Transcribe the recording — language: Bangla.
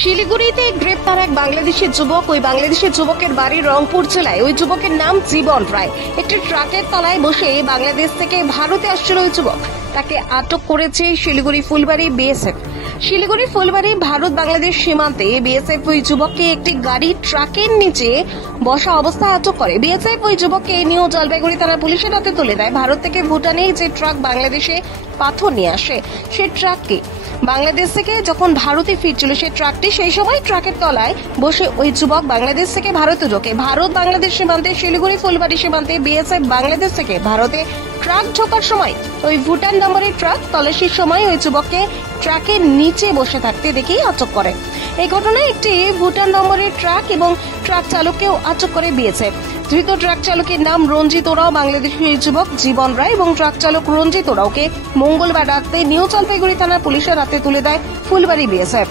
শিলিগুড়িতে গ্রেপ্তার এক বাংলাদেশি যুবক। ওই বাংলাদেশি যুবকের বাড়ি রংপুর জেলায়। ওই যুবকের নাম জীবন রায়। একটি ট্রাকের তলায় বসে বাংলাদেশ থেকে ভারতে আসছিল ওই যুবক। তাকে আটক করেছে শিলিগুড়ি ফুলবাড়ি বিএসএফ। শিলিগুড়ি ফুলবাড়ি ভারত বাংলাদেশ সীমান্তে বিএসএফ ওই যুবককে একটি গাড়ি ট্রাকের নিচে বসা অবস্থায় আটক করে। বিএসএফ ওই যুবককে নিউ জলপাইগুড়ি থানা পুলিশের হাতে তুলে দেয়। ভারত থেকে ভুটানে যে ট্রাক বাংলাদেশে পাথর নিয়ে আসে, সেই ট্রাককে বাংলাদেশ থেকে যখন ভারতে ফিরছিল সেই ট্রাকটি, সেই সময় ট্রাকের তলায় বসে ওই যুবক বাংলাদেশ থেকে ভারতে ঢোকে। ভারত বাংলাদেশ সীমান্তে শিলিগুড়ি ফুলবাড়ি সীমান্তে বিএসএফ বাংলাদেশ থেকে ভারতে ট্রাক ঢোকার সময় ওই ভুটান নম্বরের ট্রাক তল্লাশির সময় ওই যুবককে ট্রাকের নিচে বসে থাকতে দেখেই আটক করে। এই ঘটনায় একটি ভুটান নম্বরের ট্রাক এবং ট্রাক চালককেও আটক করে বিএসএফ। ধৃত ট্রাক চালকের নাম রঞ্জিত ওরাও, বাংলাদেশি যুবক জীবন রায় এবং ট্রাক চালক রঞ্জিত ওরাওকে মঙ্গলবার রাতে নিউ জলপাইগুড়ি থানার পুলিশের হাতে তুলে দেয় ফুলবাড়ি বিএসএফ।